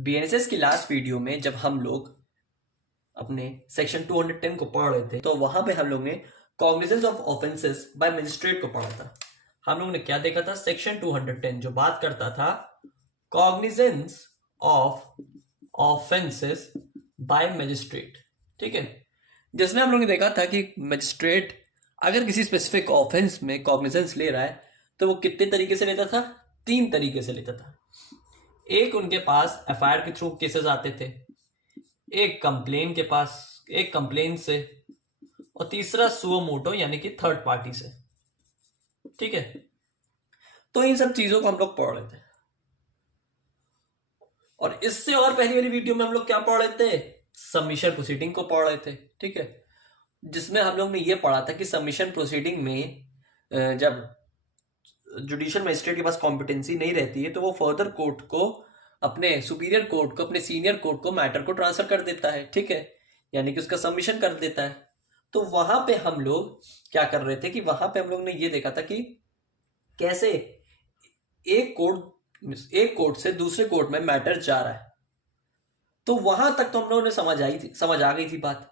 BNSS की last video में जब हम लोग अपने सेक्शन 210 को पढ़ रहे थे तो वहां पे हम लोग ने cognizance of offences by magistrate को पढ़ा था। हम लोग ने क्या देखा था? सेक्शन 210 जो बात करता था cognizance of offences by magistrate. ठीक है, जिसमें हम लोग ने देखा था कि मजिस्ट्रेट अगर किसी स्पेसिफिक ऑफेंस में कॉग्निजेंस ले रहा है तो वो कितने तरीके से लेता था? 3 तरीके से लेता था। एक, उनके पास एफआईआर के थ्रू केसेस आते थे, एक कंप्लेन के पास, एक कंप्लेन से, और तीसरा सुओ मोटो यानी कि थर्ड पार्टी से। ठीक है, तो इन सब चीजों को हम लोग पढ़ रहे थे। और इससे और पहली वाली वीडियो में हम लोग क्या पढ़ रहे थे? सबमिशन प्रोसीडिंग को पढ़ रहे थे। ठीक है, जिसमें हम लोग ने ये पढ़ा था कि सबमिशन प्रोसीडिंग में जब जुडिशियल मजिस्ट्रेट के पास कॉम्पिटेंसी नहीं रहती है तो वो फर्दर कोर्ट को, अपने सुपीरियर कोर्ट को, अपने सीनियर कोर्ट को मैटर को ट्रांसफर कर देता है। ठीक है, यानी कि उसका सबमिशन कर देता है। तो वहां पे हम लोग क्या कर रहे थे कि वहां पे हम लोग ने ये देखा था कि कैसे एक कोर्ट से दूसरे कोर्ट में मैटर जा रहा है। तो वहां तक तो हम लोगों ने समझ आ गई थी बात।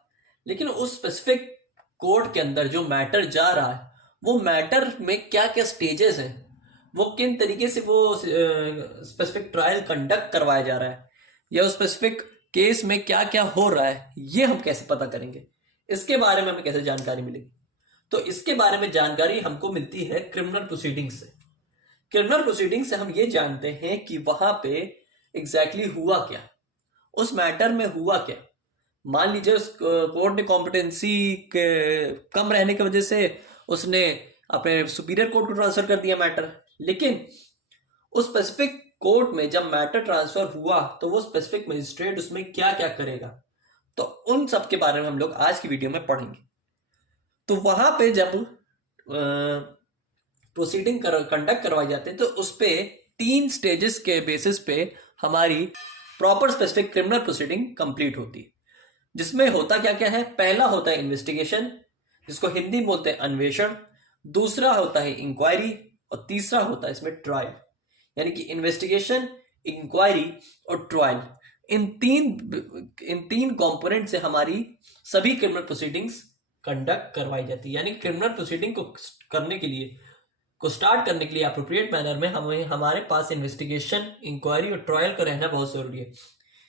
लेकिन उस स्पेसिफिक कोर्ट के अंदर जो मैटर जा रहा है वो मैटर में क्या क्या स्टेजेस हैं, वो किन तरीके से वो स्पेसिफिक ट्रायल कंडक्ट करवाया जा रहा है, या उस स्पेसिफिक केस में क्या क्या हो रहा है, ये हम कैसे पता करेंगे? इसके बारे में हमें कैसे जानकारी मिलेगी? तो इसके बारे में जानकारी हमको मिलती है क्रिमिनल प्रोसीडिंग से। क्रिमिनल प्रोसीडिंग से हम ये जानते हैं कि वहां पे एग्जैक्टली हुआ क्या, उस मैटर में हुआ क्या। मान लीजिए उस कोर्ट ने कॉम्पिटेंसी के कम रहने की वजह से उसने अपने सुपीरियर कोर्ट को ट्रांसफर कर दिया मैटर, लेकिन उस स्पेसिफिक कोर्ट में जब मैटर ट्रांसफर हुआ तो वो स्पेसिफिक मजिस्ट्रेट उसमें क्या क्या करेगा, तो उन सब के बारे में हम लोग आज की वीडियो में पढ़ेंगे। तो वहां पे जब प्रोसीडिंग कंडक्ट करवाए जाते हैं तो उस पे 3 स्टेजेस के बेसिस पे हमारी proper specific criminal proceeding complete होती है। जिसमें होता क्या क्या है? पहला होता है इन्वेस्टिगेशन, जिसको हिंदी में बोलते हैं अन्वेषण। दूसरा होता है इंक्वायरी, और तीसरा होता है इसमें ट्रायल। यानी कि इन्वेस्टिगेशन, इंक्वायरी और ट्रायल, इन तीन कंपोनेंट से हमारी सभी क्रिमिनल प्रोसीडिंग्स कंडक्ट करवाई जाती है। यानी क्रिमिनल प्रोसीडिंग को करने के लिए, को स्टार्ट करने के लिए अप्रोप्रिएट मैनर में हमें हमारे पास इन्वेस्टिगेशन, इंक्वायरी और ट्रायल का रहना बहुत जरूरी है।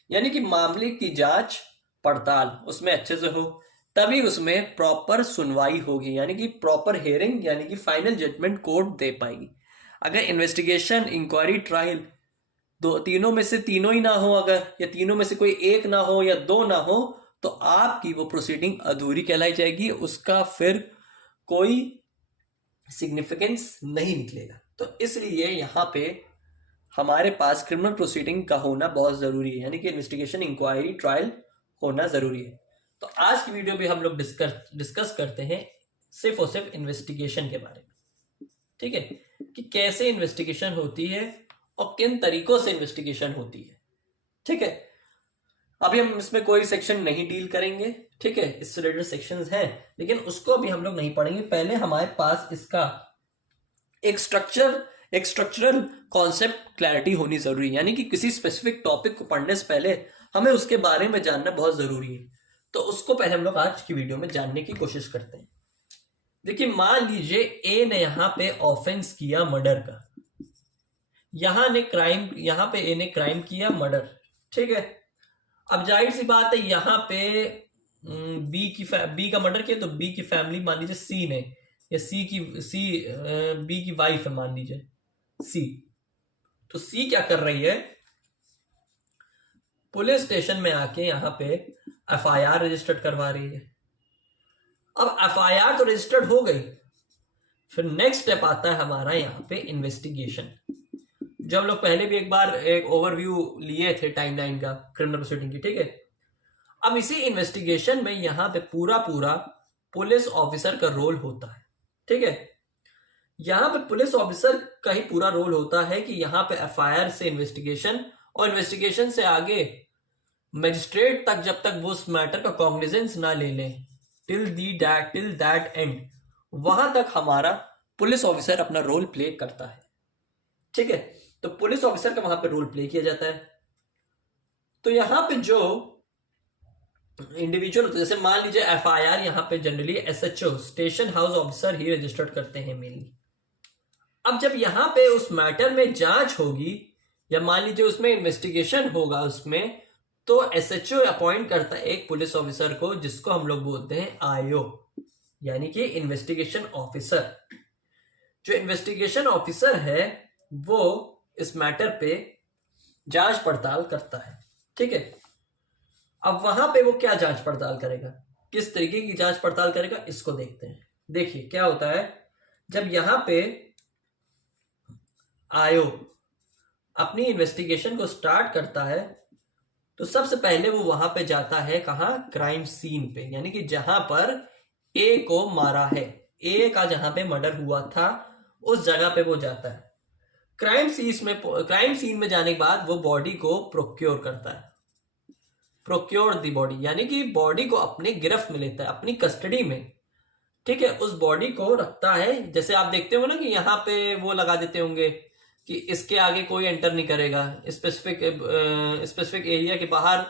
यानी कि मामले की जांच पड़ताल उसमें अच्छे से हो, तभी उसमें प्रॉपर सुनवाई होगी, यानी कि प्रॉपर हियरिंग, यानी कि फाइनल जजमेंट कोर्ट दे पाएगी। अगर इन्वेस्टिगेशन, इंक्वायरी, ट्रायल तीनों में से तीनों ही ना हो, अगर या तीनों में से कोई एक ना हो या 2 ना हो, तो आपकी वो प्रोसीडिंग अधूरी कहलाई जाएगी, उसका फिर कोई सिग्निफिकेंस नहीं निकलेगा। तो इसलिए यहां पे हमारे पास क्रिमिनल प्रोसीडिंग का होना बहुत जरूरी है, यानी कि इन्वेस्टिगेशन, इंक्वायरी, ट्रायल होना जरूरी है। तो आज की वीडियो में हम लोग डिस्कस करते हैं सिर्फ और सिर्फ इन्वेस्टिगेशन के बारे में। ठीक है, कि कैसे इन्वेस्टिगेशन होती है और किन तरीकों से इन्वेस्टिगेशन होती है। ठीक है, अभी हम इसमें कोई सेक्शन नहीं डील करेंगे। ठीक है, इससे रिलेटेड सेक्शंस हैं लेकिन उसको अभी हम लोग नहीं पढ़ेंगे। पहले हमारे पास इसका एक स्ट्रक्चरल कॉन्सेप्ट क्लैरिटी होनी जरूरी है, यानी कि किसी स्पेसिफिक टॉपिक को पढ़ने से पहले हमें उसके बारे में जानना बहुत जरूरी है। तो उसको पहले हम लोग आज की वीडियो में जानने की कोशिश करते हैं। देखिए, मान लीजिए ए ने यहां पे ऑफेंस किया मर्डर का, यहां पे ए ने क्राइम किया मर्डर। ठीक है, अब जाहिर सी बात है यहां पे बी का मर्डर किया, तो बी की फैमिली मान लीजिए सी ने, या बी की वाइफ है मान लीजिए सी। तो सी क्या कर रही है? पुलिस स्टेशन में आके यहां पे एफआईआर रजिस्टर्ड करवा रही है। अब एफआईआर तो रजिस्टर्ड हो गई, फिर नेक्स्ट स्टेप आता है हमारा यहां पे इन्वेस्टिगेशन। जो हम लोग पहले भी एक बार एक ओवरव्यू लिए थे टाइमलाइन का क्रिमिनल प्रोसीडिंग की। ठीक है, अब इसी इन्वेस्टिगेशन में यहां पे पूरा पुलिस ऑफिसर का रोल होता है। ठीक है, यहां पे पुलिस ऑफिसर का ही पूरा रोल होता है कि यहां पे एफआईआर से इन्वेस्टिगेशन, और इन्वेस्टिगेशन से आगे मजिस्ट्रेट तक जब तक वो उस मैटर का कॉग्निजेंस ना ले ले, टिल दैट एंड, वहां तक हमारा पुलिस ऑफिसर अपना रोल प्ले करता है। ठीक है, तो पुलिस ऑफिसर का वहां पे रोल प्ले किया जाता है। तो यहाँ पे जो इंडिविजुअल होते हैं, जैसे मान लीजिए एफआईआर यहाँ पे generally SHO station house officer ही रजिस्टर्ड करते हैं मेनली। अब जब यहाँ पे उस मैटर में जांच होगी या मान लीजिए उसमें इन्वेस्टिगेशन होगा उसमें, तो एसएचओ अपॉइंट करता है एक पुलिस ऑफिसर को जिसको हम लोग बोलते हैं आईओ, यानी कि इन्वेस्टिगेशन ऑफिसर। जो इन्वेस्टिगेशन ऑफिसर है वो इस मैटर पे जांच पड़ताल करता है, ठीक है। अब वहां पे वो क्या जांच पड़ताल करेगा, किस तरीके की जांच पड़ताल करेगा, इसको देखते हैं। देखिए क्या होता है, जब यहां पे आयो अपनी इन्वेस्टिगेशन को स्टार्ट करता है तो सबसे पहले वो वहां पे जाता है, कहां, क्राइम सीन पे, यानी कि जहां पर ए को मारा है, ए का जहां पे मर्डर हुआ था उस जगह पे वो जाता है। क्राइम सीन में जाने के बाद वो बॉडी को प्रोक्योर करता है, प्रोक्योर दी बॉडी, यानी कि बॉडी को अपने गिरफ्त में लेता है, अपनी कस्टडी में, ठीक है। उस बॉडी को रखता है, जैसे आप देखते हो ना कि यहाँ पे वो लगा देते होंगे कि इसके आगे कोई एंटर नहीं करेगा, स्पेसिफिक एरिया के बाहर,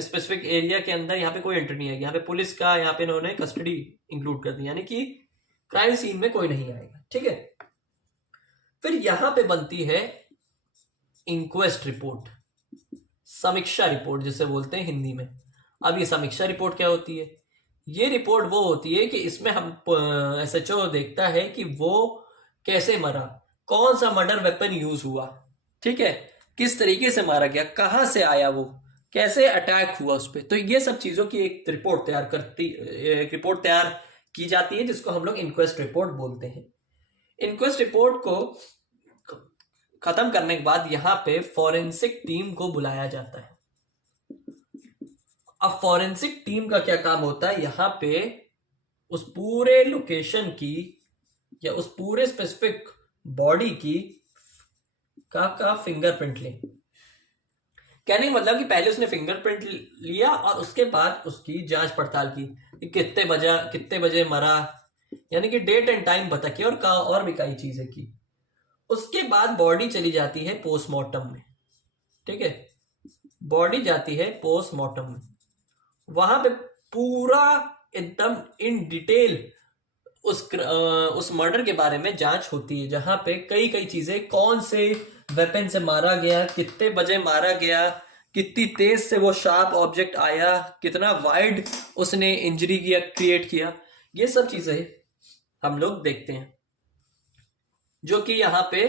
स्पेसिफिक एरिया के अंदर यहाँ पे कोई एंटर नहीं आएगा। यहाँ पे पुलिस का यहाँ पे इन्होंने कस्टडी इंक्लूड कर दी, यानी कि क्राइम सीन में कोई नहीं आएगा, ठीक है। फिर यहां पे बनती है इंक्वेस्ट रिपोर्ट, समीक्षा रिपोर्ट जिसे बोलते हैं हिंदी में। अब ये समीक्षा रिपोर्ट क्या होती है, ये रिपोर्ट वो होती है कि इसमें हम एसएचओ देखता है कि वो कैसे मरा, कौन सा मर्डर वेपन यूज हुआ, ठीक है, किस तरीके से मारा गया, कहां से आया वो, कैसे अटैक हुआ उस पर। तो ये सब चीजों की एक रिपोर्ट तैयार की जाती है जिसको हम लोग इंक्वेस्ट रिपोर्ट बोलते हैं। इंक्वेस्ट रिपोर्ट को खत्म करने के बाद यहाँ पे फॉरेंसिक टीम को बुलाया जाता है। अब फॉरेंसिक टीम का क्या काम होता है, यहाँ पे उस पूरे लोकेशन की या उस पूरे स्पेसिफिक बॉडी की का फिंगरप्रिंट ले। कहने का मतलब कि पहले उसने फिंगरप्रिंट लिया और उसके बाद उसकी जांच पड़ताल की कि कितने बजे मरा, यानी कि डेट एंड टाइम पता किया और भी कई चीजें की। उसके बाद बॉडी चली जाती है पोस्टमार्टम में, ठीक है, बॉडी जाती है पोस्टमार्टम में। वहां पे पूरा एकदम इन डिटेल उस मर्डर के बारे में जांच होती है, जहां पे कई चीजें, कौन से वेपन से मारा गया, कितने बजे मारा गया, कितनी तेज से वो शार्प ऑब्जेक्ट आया, कितना वाइड उसने इंजरी क्रिएट किया, ये सब चीजें हम लोग देखते हैं। जो कि यहाँ पे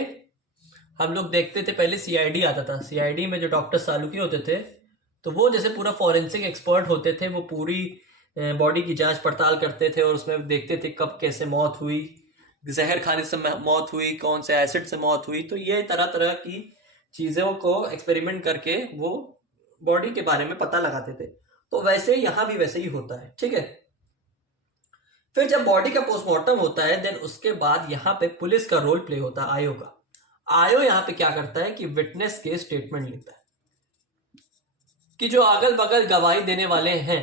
हम लोग देखते थे, पहले सीआईडी आता था, सीआईडी में जो डॉक्टर सालुकी होते थे तो वो जैसे पूरा फॉरेंसिक एक्सपर्ट होते थे, वो पूरी बॉडी की जांच पड़ताल करते थे और उसमें देखते थे कब कैसे मौत हुई, जहर खाने से मौत हुई, कौन से एसिड से मौत हुई। तो ये तरह तरह की चीजों को एक्सपेरिमेंट करके वो बॉडी के बारे में पता लगाते थे। तो वैसे यहाँ भी वैसे ही होता है, ठीक है। फिर जब बॉडी का पोस्टमार्टम होता है देन उसके बाद यहाँ पे पुलिस का रोल प्ले होता है, आयो का। आयो यहाँ पे क्या करता है कि विटनेस के स्टेटमेंट लेता है कि जो अगल बगल गवाही देने वाले हैं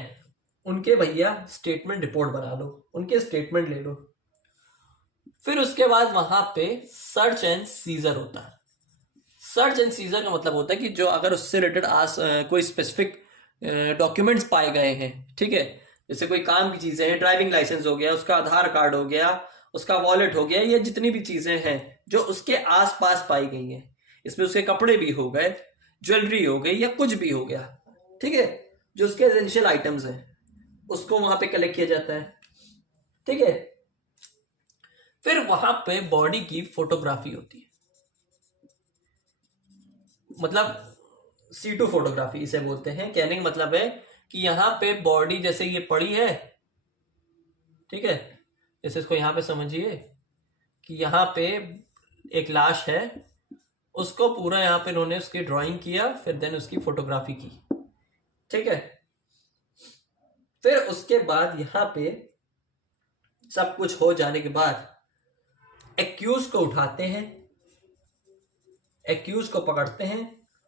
उनके भैया स्टेटमेंट रिपोर्ट बना लो, उनके स्टेटमेंट ले लो। फिर उसके बाद वहां पे सर्च एंड सीजर होता है। सर्च एंड सीजर का मतलब होता है कि जो अगर उससे रिलेटेड कोई स्पेसिफिक डॉक्यूमेंट्स पाए गए हैं, ठीक है, जैसे कोई काम की चीजें हैं, ड्राइविंग लाइसेंस हो गया, उसका आधार कार्ड हो गया, उसका वॉलेट हो गया, ये जितनी भी चीजें हैं जो उसके आसपास पाई गई हैं, इसमें उसके कपड़े भी हो गए, ज्वेलरी हो गई या कुछ भी हो गया, ठीक है, जो उसके एसेंशियल आइटम्स हैं उसको वहां पे कलेक्ट किया जाता है, ठीक है। फिर वहां पे बॉडी की फोटोग्राफी होती है, मतलब C2 फोटोग्राफी इसे बोलते हैं। कहने का मतलब है कि यहाँ पे बॉडी जैसे ये पड़ी है, ठीक है, जैसे इसको यहाँ पे समझिए कि यहाँ पे एक लाश है, उसको पूरा यहाँ पे इन्होंने उसकी ड्राइंग किया, फिर देन उसकी फोटोग्राफी की, ठीक है। फिर उसके बाद यहाँ पे सब कुछ हो जाने के बाद एक्यूज को उठाते हैं, एक्यूज को पकड़ते हैं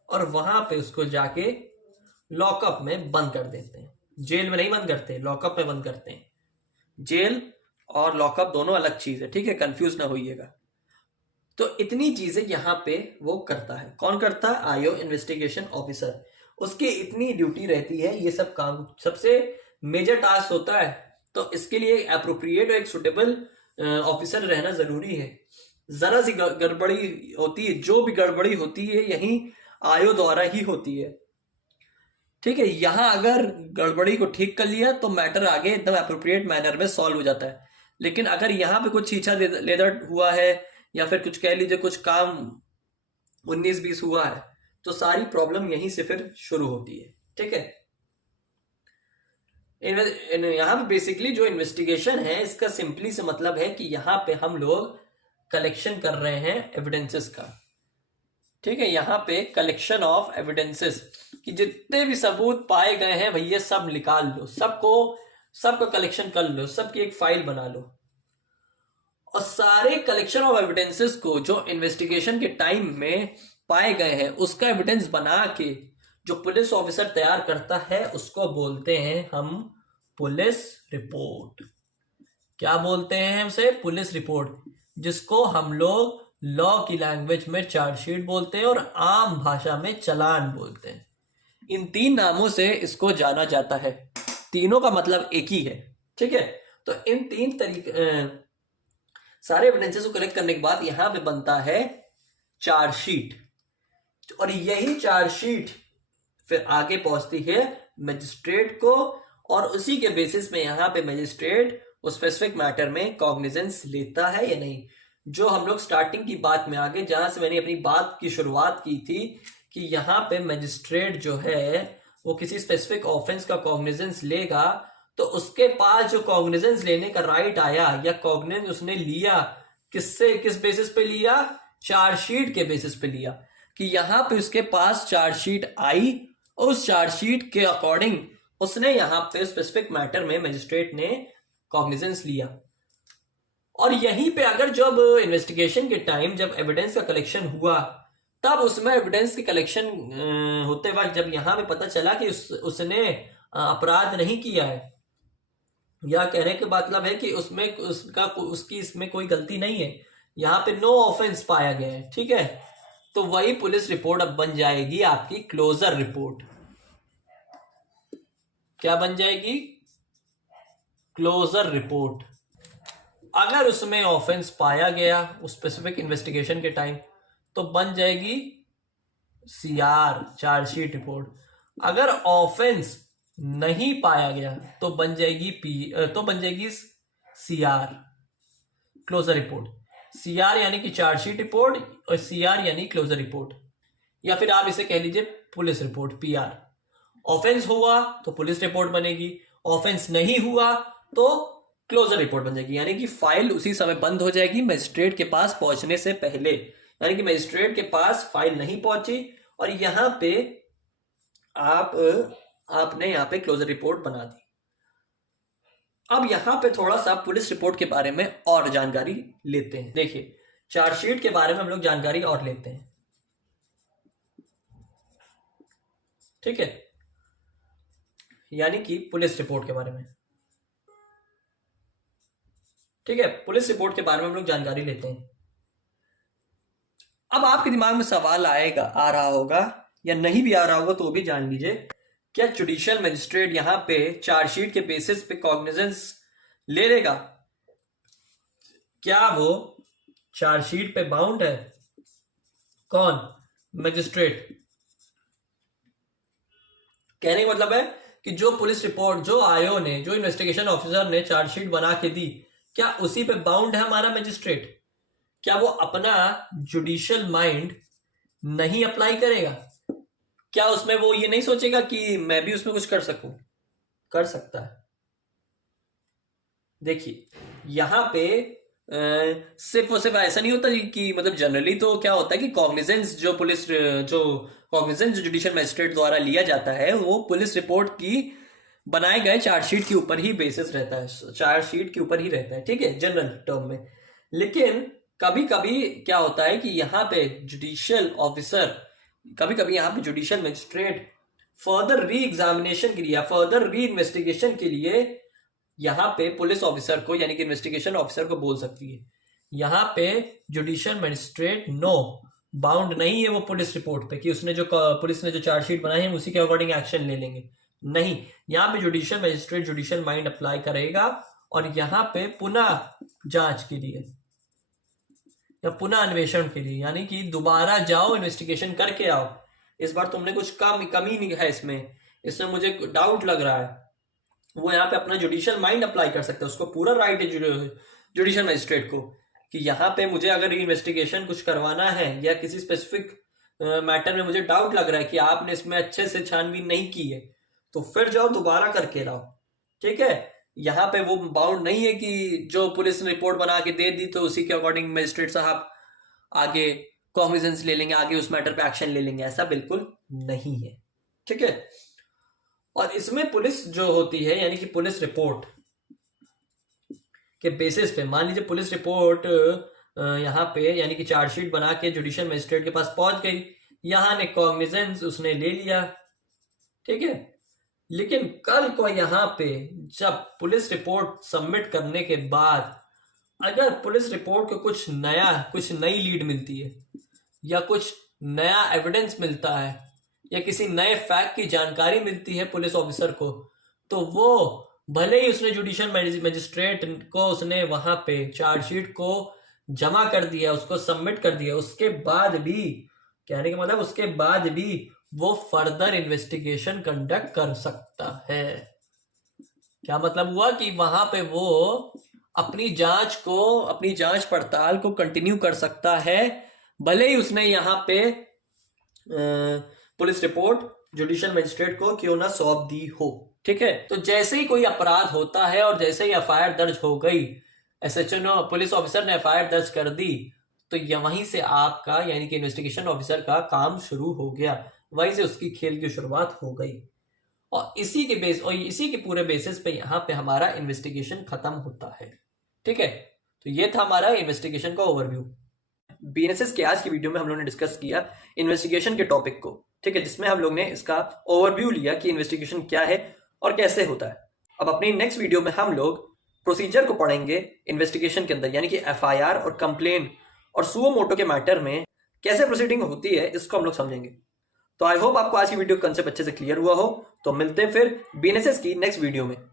और वहां पे उसको जाके लॉकअप में बंद कर देते हैं। जेल में नहीं बंद करते, लॉकअप में बंद करते हैं। जेल और लॉकअप दोनों अलग चीज है, ठीक है, कंफ्यूज ना होइएगा। तो इतनी चीजें यहां पे वो करता है। कौन करता है? IO investigation officer. उसकी इतनी ड्यूटी रहती है, ये सब काम सबसे मेजर टास्क होता है। तो इसके लिए अप्रोप्रिएट और एक सुटेबल ऑफिसर रहना जरूरी है। जरा सी गड़बड़ी होती है, जो भी गड़बड़ी होती है यही आयो द्वारा ही होती है। ठीक है, यहां अगर गड़बड़ी को ठीक कर लिया तो मैटर आगे एकदम अप्रोप्रिएट मैनर में सॉल्व हो जाता है। लेकिन अगर यहाँ पे कुछ छीछा लेदर हुआ है या फिर कुछ कह लीजिए कुछ काम 19-20 हुआ है, तो सारी प्रॉब्लम यहीं से फिर शुरू होती है। ठीक है, यहाँ पे बेसिकली जो इन्वेस्टिगेशन है इसका सिंपली से मतलब है कि यहाँ पे हम लोग कलेक्शन कर रहे हैं एविडेंसेस का। ठीक है, यहाँ पे कलेक्शन ऑफ एविडेंसेस कि जितने भी सबूत पाए गए हैं भैया सब निकाल लो, सबका कलेक्शन कर लो, सबकी एक फाइल बना लो। और सारे कलेक्शन ऑफ एविडेंसेस को जो इन्वेस्टिगेशन के टाइम में पाए गए हैं उसका एविडेंस बना के जो पुलिस ऑफिसर तैयार करता है उसको बोलते हैं हम पुलिस रिपोर्ट। क्या बोलते हैं उसे? पुलिस रिपोर्ट, जिसको हम लोग लॉ की लैंग्वेज में चार्जशीट बोलते हैं और आम भाषा में चालान बोलते हैं। इन 3 नामों से इसको जाना जाता है, तीनों का मतलब एक ही है। ठीक है, तो इन 3 तरीके सारे एविडेंसेस को कलेक्ट करने के बाद यहां पे बनता है चार्जशीट, और यही चार्जशीट फिर आगे पहुंचती है मजिस्ट्रेट को, और उसी के बेसिस में यहां पे मजिस्ट्रेट उस स्पेसिफिक मैटर में कॉग्निजेंस लेता है या नहीं। जो हम लोग स्टार्टिंग की बात में आगे, जहां से मैंने अपनी बात की शुरुआत की थी कि यहां पे मजिस्ट्रेट जो है वो किसी स्पेसिफिक ऑफेंस का कॉग्निजेंस लेगा, तो उसके पास जो कॉग्निजेंस लेने का राइट आया या कॉग्निजेंस उसने लिया, किस बेसिस पे लिया? चार्जशीट के बेसिस पे लिया, कि यहां पे उसके पास चार्जशीट आई, उस चार्जशीट के अकॉर्डिंग उसने यहां पे स्पेसिफिक मैटर में मजिस्ट्रेट ने कॉग्निजेंस लिया। और यहीं पे अगर जब इन्वेस्टिगेशन के टाइम जब एविडेंस का कलेक्शन हुआ, तब उसमें एविडेंस के कलेक्शन होते वक्त जब यहां पे पता चला कि उसने अपराध नहीं किया है, या कहने का मतलब है कि उसकी इसमें कोई गलती नहीं है, यहां पे नो ऑफेंस पाया गया है। ठीक है, तो वही पुलिस रिपोर्ट अब बन जाएगी आपकी क्लोजर रिपोर्ट। क्या बन जाएगी? Closure report. अगर उसमें ऑफेंस पाया गया उस स्पेसिफिक इन्वेस्टिगेशन के टाइम, तो बन जाएगी सीआर, चार्जशीट रिपोर्ट। अगर ऑफेंस नहीं पाया गया तो बन जाएगी सीआर, क्लोजर रिपोर्ट। सीआर यानी कि चार्जशीट रिपोर्ट और सीआर यानी क्लोजर रिपोर्ट, या फिर आप इसे कह लीजिए पुलिस रिपोर्ट, पीआर। ऑफेंस हुआ तो पुलिस रिपोर्ट बनेगी, ऑफेंस नहीं हुआ तो क्लोजर रिपोर्ट बन जाएगी, यानी कि फाइल उसी समय बंद हो जाएगी मजिस्ट्रेट के पास पहुंचने से पहले। यानी कि मजिस्ट्रेट के पास फाइल नहीं पहुंची और यहां पे आपने यहां पे क्लोजर रिपोर्ट बना दी। अब यहां पे थोड़ा सा पुलिस रिपोर्ट के बारे में और जानकारी लेते हैं। देखिए, चार्जशीट के बारे में हम लोग जानकारी और लेते हैं। ठीक है, यानी कि पुलिस रिपोर्ट के बारे में। ठीक है, पुलिस रिपोर्ट के बारे में हम लोग जानकारी लेते हैं। अब आपके दिमाग में सवाल आ रहा होगा, या नहीं भी आ रहा होगा तो भी जान लीजिए, क्या जुडिशियल मजिस्ट्रेट यहां पे चार्जशीट के बेसिस पे कॉग्निजेंस ले लेगा? क्या वो चार्जशीट पे बाउंड है? कौन? मजिस्ट्रेट। कहने का मतलब है कि जो पुलिस रिपोर्ट, जो आयो ने, जो इन्वेस्टिगेशन ऑफिसर ने चार्जशीट बना के दी, क्या उसी पे बाउंड है हमारा मजिस्ट्रेट? क्या वो अपना जुडिशियल माइंड नहीं अप्लाई करेगा? क्या उसमें वो ये नहीं सोचेगा कि मैं भी उसमें कुछ कर सकूं? कर सकता है। देखिए, यहां पे सिर्फ और सिर्फ ऐसा नहीं होता कि मतलब जनरली तो क्या होता है कि कॉग्निजेंस जो कॉग्निजेंस जुडिशियल मजिस्ट्रेट द्वारा लिया जाता है वो पुलिस रिपोर्ट की बनाए गए चार्जशीट के ऊपर ही बेसिस रहता है, चार्जशीट के ऊपर ही रहता है। ठीक है, जनरल टर्म में। लेकिन कभी कभी क्या होता है कि यहाँ पे जुडिशियल ऑफिसर, कभी कभी यहाँ पे judicial magistrate further re examination के लिए या फर्दर री इन्वेस्टिगेशन के लिए यहाँ पे पुलिस ऑफिसर को यानी कि इन्वेस्टिगेशन ऑफिसर को बोल सकती है, यहाँ पे जुडिशियल मजिस्ट्रेट नो बाउंड नहीं है वो पुलिस रिपोर्ट पे कि उसने जो पुलिस ने जो चार्जशीट बनाई है उसी के अकॉर्डिंग एक्शन ले लेंगे। नहीं, यहाँ पे judicial magistrate judicial mind apply करेगा और यहाँ पे पुनः जांच के लिए या पुनः अन्वेषण के लिए, यानी कि दोबारा जाओ इन्वेस्टिगेशन करके आओ, इस बार तुमने कुछ कमी नहीं है इसमें मुझे डाउट लग रहा है, वो यहाँ पे अपना जुडिशियल माइंड अप्लाई कर सकता है। उसको पूरा राइट है जुडिशियल मजिस्ट्रेट को कि यहाँ पे मुझे अगर इन्वेस्टिगेशन कुछ करवाना है या किसी स्पेसिफिक मैटर में मुझे डाउट लग रहा है कि आपने इसमें अच्छे से छानबीन नहीं की है, तो फिर जाओ दोबारा करके लाओ। ठीक है, यहाँ पे वो बाउंड नहीं है कि जो पुलिस ने रिपोर्ट बना के दे दी तो उसी के अकॉर्डिंग मजिस्ट्रेट साहब आगे कॉग्निजेंस ले लेंगे, आगे उस मैटर पे एक्शन ले लेंगे, ऐसा बिल्कुल नहीं है। ठीक है, और इसमें पुलिस जो होती है यानी कि पुलिस रिपोर्ट के बेसिस पे, मान लीजिए पुलिस रिपोर्ट यहाँ पे यानी कि चार्जशीट बना के जुडिशियल मजिस्ट्रेट के पास पहुंच गई, यहाँ ने कॉग्निजेंस उसने ले लिया। ठीक है, लेकिन कल को यहाँ पे जब पुलिस रिपोर्ट सबमिट करने के बाद अगर पुलिस रिपोर्ट को कुछ नई लीड मिलती है या कुछ नया एविडेंस मिलता है या किसी नए फैक्ट की जानकारी मिलती है पुलिस ऑफिसर को, तो वो भले ही उसने जुडिशियल मजिस्ट्रेट को उसने वहां पे चार्जशीट को जमा कर दिया, उसको सबमिट कर दिया, उसके बाद भी कहने का मतलब उसके बाद भी वो फर्दर इन्वेस्टिगेशन कंडक्ट कर सकता है। क्या मतलब हुआ कि वहां पे वो अपनी जांच पड़ताल को कंटिन्यू कर सकता है, भले ही उसने यहाँ पे पुलिस रिपोर्ट जुडिशियल मजिस्ट्रेट को क्यों ना सौंप दी हो। ठीक है, तो जैसे ही कोई अपराध होता है और जैसे ही एफआईआर दर्ज हो गई, एसएचओ पुलिस ऑफिसर ने एफआईआर दर्ज कर दी, तो वहीं से आपका यानी कि इन्वेस्टिगेशन ऑफिसर का काम शुरू हो गया, वहीं से उसकी खेल की शुरुआत हो गई और इसी के पूरे बेसिस पे यहाँ पे हमारा इन्वेस्टिगेशन खत्म होता है। ठीक है, तो ये था हमारा इन्वेस्टिगेशन का ओवरव्यू। बीएनएसएस के आज की वीडियो में हम लोगों ने डिस्कस किया इन्वेस्टिगेशन के टॉपिक को। ठीक है, जिसमें हम लोग ने इसका ओवरव्यू लिया कि इन्वेस्टिगेशन क्या है और कैसे होता है। अब अपनी नेक्स्ट वीडियो में हम लोग प्रोसीजर को पढ़ेंगे इन्वेस्टिगेशन के अंदर, यानी कि एफआईआर और कंप्लेन और सुओ मोटो के मैटर में कैसे प्रोसीडिंग होती है, इसको हम लोग समझेंगे। तो आई होप आपको आज की वीडियो कंसेप्ट अच्छे से क्लियर हुआ हो। तो मिलते हैं फिर बीएनएसएस की नेक्स्ट वीडियो में।